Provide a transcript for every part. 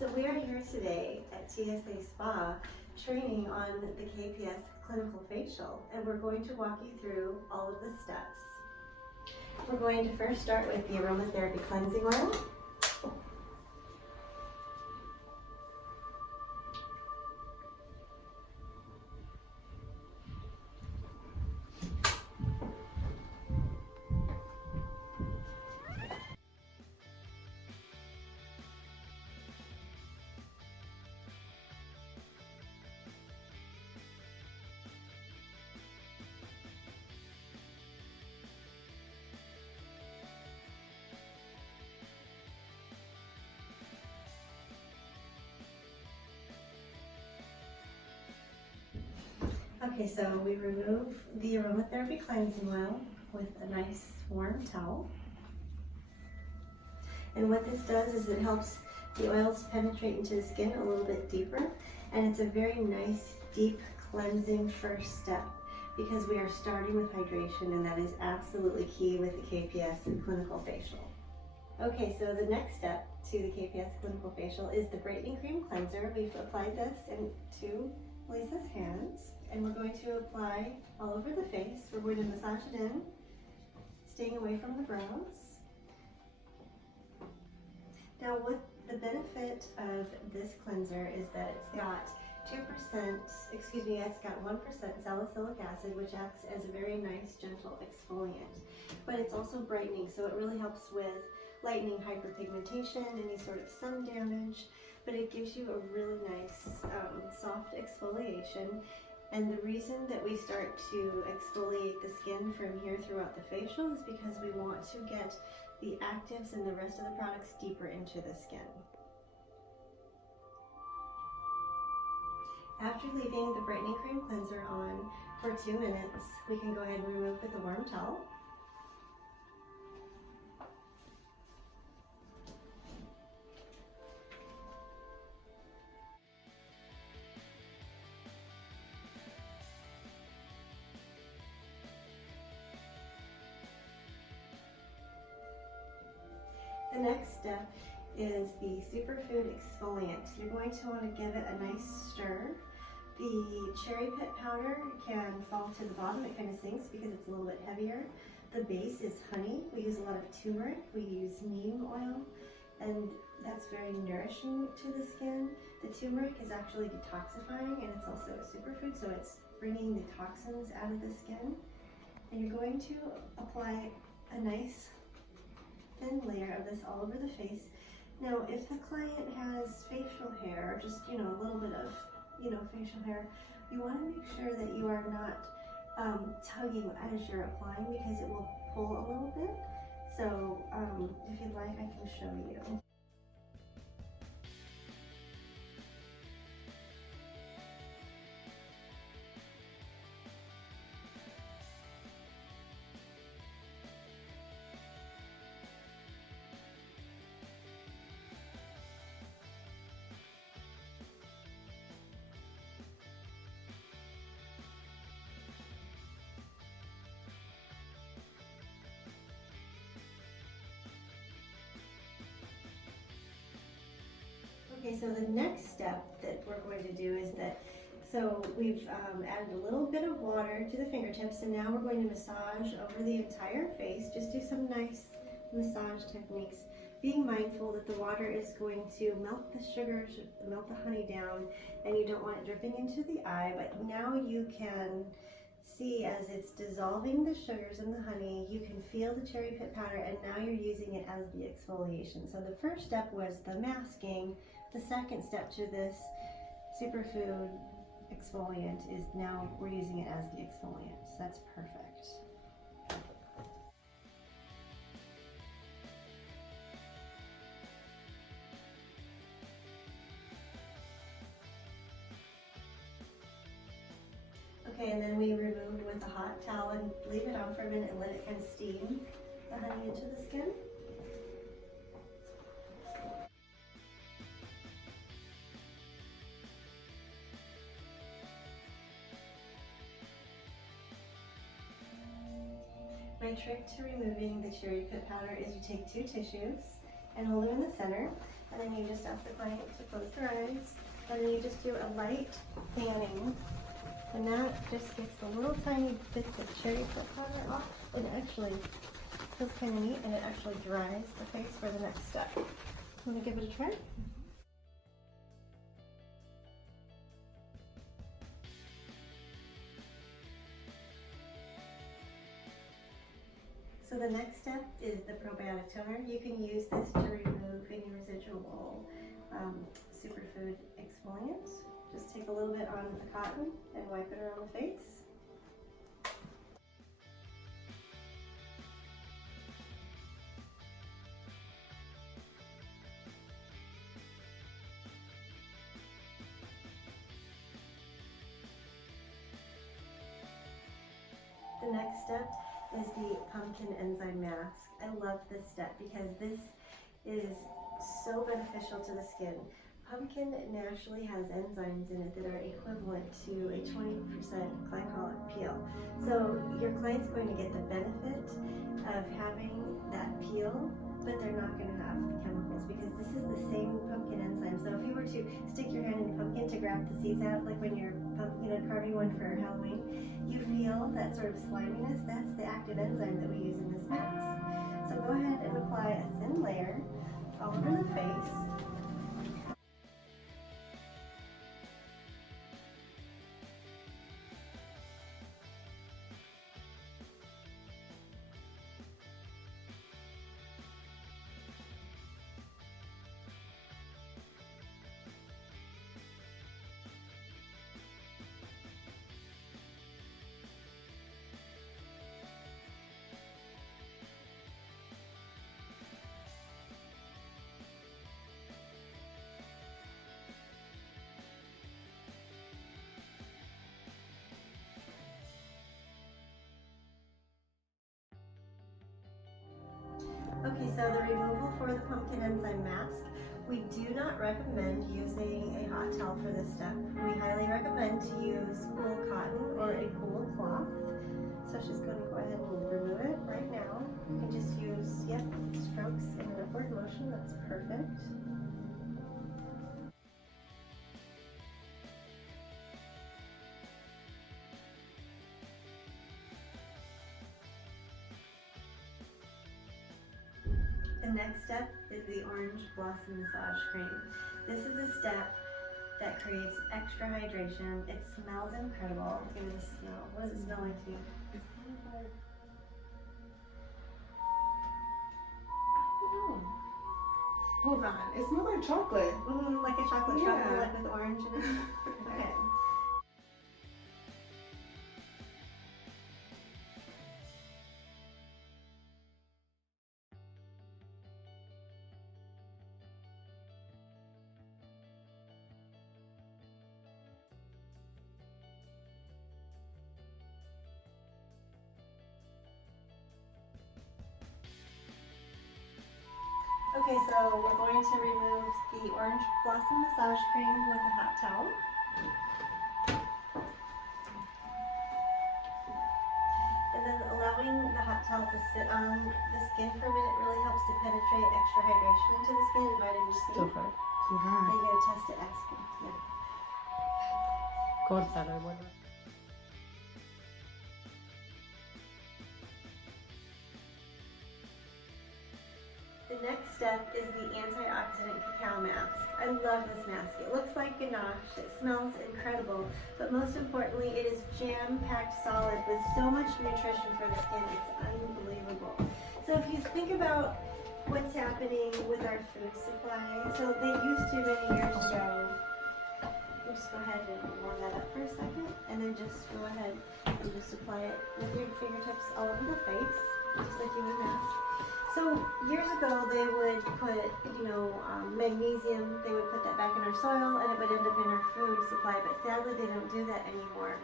So we are here today at TSA Spa training on the Kps Clinical Facial, and we're going to walk you through all of the steps. We're going to first start with the Aromatherapy cleansing oil. Okay, so we remove the Aromatherapy cleansing oil with a nice warm towel. And what this does is it helps the oils penetrate into the skin a little bit deeper, and it's a very nice, deep cleansing first step because we are starting with hydration, and that is absolutely key with the Kps Clinical Facial. Okay, so the next step to the Kps Clinical Facial is the Brightening Cream Cleanser. We've applied this into Lisa's hands, and we're going to apply all over the face. We're going to massage it in, staying away from the brows. Now, what the benefit of this cleanser is that it's got 1% salicylic acid, which acts as a very nice, gentle exfoliant. But it's also brightening, so it really helps with lightening hyperpigmentation, any sort of sun damage. But it gives you a really nice, soft exfoliation. And the reason that we start to exfoliate the skin from here throughout the facial is because we want to get the actives and the rest of the products deeper into the skin. After leaving the Brightening Cream Cleanser on for 2 minutes, we can go ahead and remove with a warm towel. The next step is the Superfood Exfoliant. You're going to want to give it a nice stir. The cherry pit powder can fall to the bottom. It kind of sinks because it's a little bit heavier. The base is honey. We use a lot of turmeric. We use neem oil, and that's very nourishing to the skin. The turmeric is actually detoxifying, and it's also a superfood, so it's bringing the toxins out of the skin. And you're going to apply a nice thin layer of this all over the face. Now, if the client has facial hair, or just, a little bit of, facial hair, you want to make sure that you are not tugging as you're applying because it will pull a little bit. So, if you'd like, I can show you. Okay, so the next step that we're going to do is that, so we've added a little bit of water to the fingertips, and now we're going to massage over the entire face. Just do some nice massage techniques, being mindful that the water is going to melt the sugars, melt the honey down, and you don't want it dripping into the eye. But now you can see as it's dissolving the sugars in the honey, you can feel the cherry pit powder, and now you're using it as the exfoliation. So the first step was the masking. The second step to this superfood exfoliant is now we're using it as the exfoliant. So that's perfect. Okay, and then we removed with a hot towel and leave it on for a minute and let it kind of steam the honey into the skin. My trick to removing the cherry pit powder is you take 2 tissues and hold them in the center. And then you just ask the client to close their eyes. And then you just do a light fanning. And that just gets the little tiny bits of cherry pit powder off. And it actually feels kind of neat, and it actually dries the face for the next step. Want to give it a try? So the next step is the Probiotic Toner. You can use this to remove any residual Superfood exfoliant. Just take a little bit on the cotton and wipe it around the face. The next step is the pumpkin enzyme mask. I love this step because this is so beneficial to the skin. Pumpkin naturally has enzymes in it that are equivalent to a 20% glycolic peel. So your client's going to get the benefit of having that peel, but they're not going to have the chemicals because this is the same pumpkin enzyme. So if you were to stick your hand in a pumpkin to grab the seeds out, like when you're carving one for Halloween, you feel that sort of sliminess. That's the active enzyme that we use in this mask. So go ahead and apply a thin layer all over the face. Okay, so the removal for the pumpkin enzyme mask, we do not recommend using a hot towel for this step. We highly recommend to use cool cotton or a cool cloth. So she's going to go ahead and remove it right now. You can just use, strokes in an upward motion. That's perfect. The next step is the Orange Blossom Massage Cream. This is a step that creates extra hydration. It smells incredible. Give it a smell. What does it smell like to you? It smells like, hold on, it smells like chocolate. Like a chocolate chocolate with orange in it? Okay. Okay, so we're going to remove the Orange Blossom Massage Cream with a hot towel. And then allowing the hot towel to sit on the skin for a minute really helps to penetrate extra hydration into the skin and vitamin C. Too hot. Too And hot. you gotta test it, ask him. Yeah. Córtalo, bueno. The next step is the antioxidant cacao mask. I love this mask. It looks like ganache, it smells incredible, but most importantly, it is jam-packed solid with so much nutrition for the skin. It's unbelievable. So if you think about what's happening with our food supply, so they used to many years ago, we'll just go ahead and warm that up for a second, and then just go ahead and just apply it with your fingertips all over the face, just like you would a mask. So years ago, they would put, magnesium, they would put that back in our soil and it would end up in our food supply, but sadly they don't do that anymore.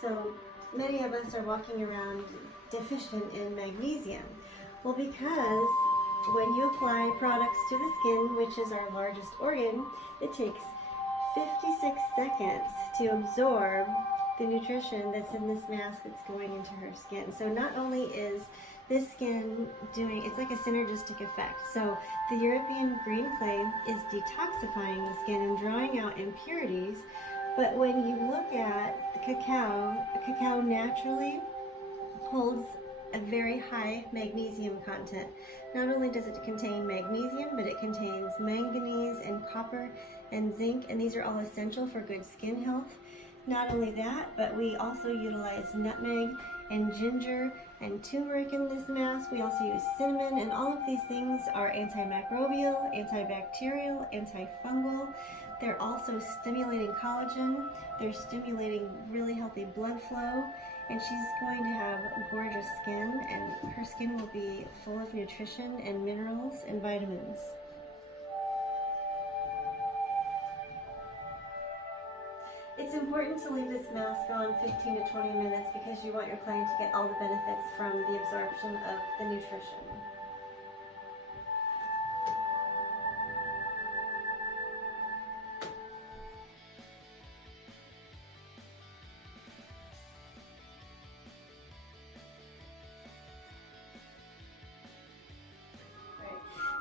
So many of us are walking around deficient in magnesium. Well, because when you apply products to the skin, which is our largest organ, it takes 56 seconds to absorb the nutrition that's in this mask that's going into her skin. So not only is this skin doing, it's like a synergistic effect. So the European green clay is detoxifying the skin and drawing out impurities. But when you look at the cacao naturally holds a very high magnesium content. Not only does it contain magnesium, but it contains manganese and copper and zinc, and these are all essential for good skin health. Not only that, but we also utilize nutmeg and ginger and turmeric in this mask. We also use cinnamon, and all of these things are antimicrobial, antibacterial, antifungal. They're also stimulating collagen. They're stimulating really healthy blood flow, and she's going to have gorgeous skin, and her skin will be full of nutrition and minerals and vitamins. It's important to leave this mask on 15 to 20 minutes because you want your client to get all the benefits from the absorption of the nutrition.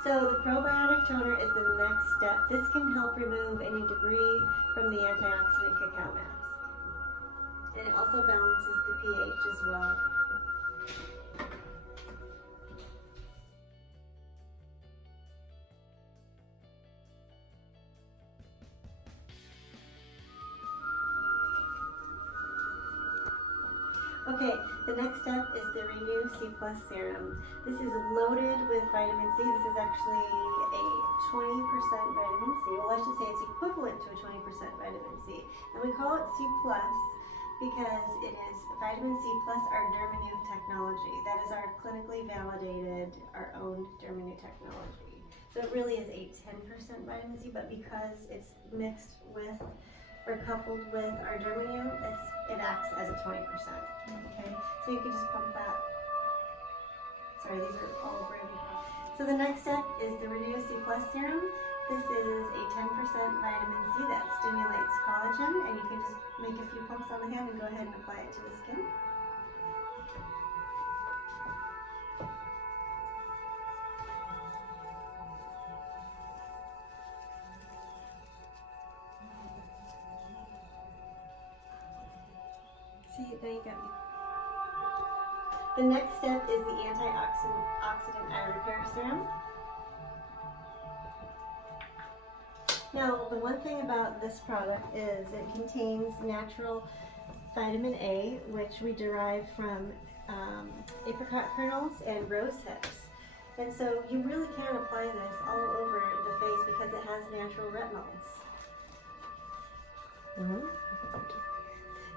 So the Probiotic Toner is the next step. This can help remove any debris from the antioxidant cacao mask. And it also balances the pH as well. Okay, the next step is the Renew C+ Serum. This is loaded with vitamin C. This is actually a 20% vitamin C. Well, I should say it's equivalent to a 20% vitamin C. And we call it C+ because it is vitamin C plus our Dermanew technology. That is our clinically validated, our own Dermanew technology. So it really is a 10% vitamin C, but because it's mixed with or coupled with our Dermanew, it acts as a 20%. Okay, so you can just pump that. Sorry, these are all brand new. So the next step is the Renew C+ Serum. This is a 10% vitamin C that stimulates collagen, and you can just make a few pumps on the hand and go ahead and apply it to the skin. See, there you go. The next step is the antioxidant eye repair serum. Now, the one thing about this product is it contains natural vitamin A, which we derive from apricot kernels and rose hips. And so you really can apply this all over the face because it has natural retinols.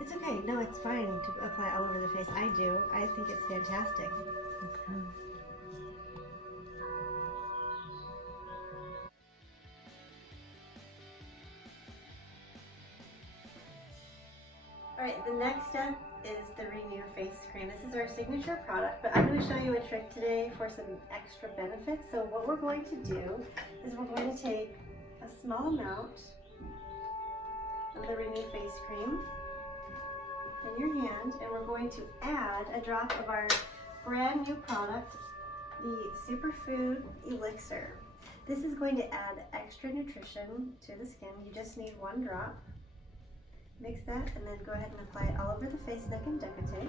It's okay. No, it's fine to apply all over the face. I do. I think it's fantastic. Okay. Alright, the next step is the Renew Face Cream. This is our signature product, but I'm going to show you a trick today for some extra benefits. So what we're going to do is we're going to take a small amount of the Renew Face Cream in your hand, and we're going to add a drop of our brand new product, the Superfood Elixir. This is going to add extra nutrition to the skin. You just need 1 drop. Mix that and then go ahead and apply it all over the face, neck, and décolleté.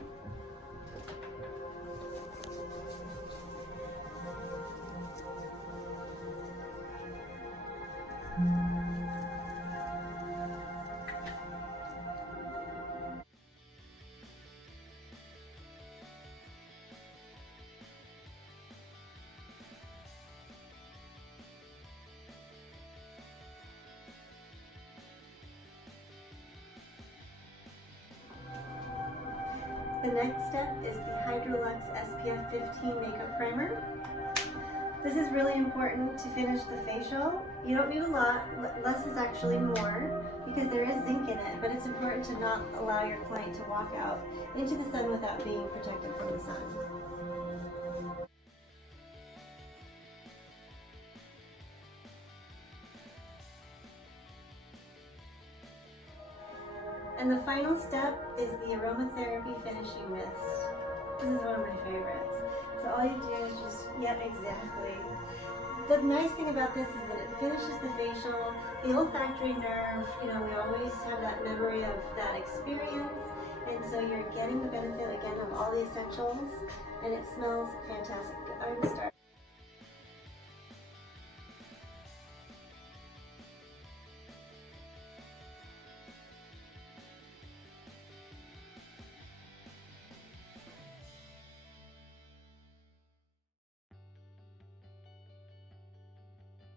The next step is the Hydraluxe SPF 15 Makeup Primer. This is really important to finish the facial. You don't need a lot, less is actually more because there is zinc in it, but it's important to not allow your client to walk out into the sun without being protected from the sun. And the final step is the Aromatherapy Finishing Mist. This is one of my favorites. So all you do is just, exactly. The nice thing about this is that it finishes the facial, the olfactory nerve, we always have that memory of that experience. And so you're getting the benefit again of all the essentials, and it smells fantastic. I'm starting.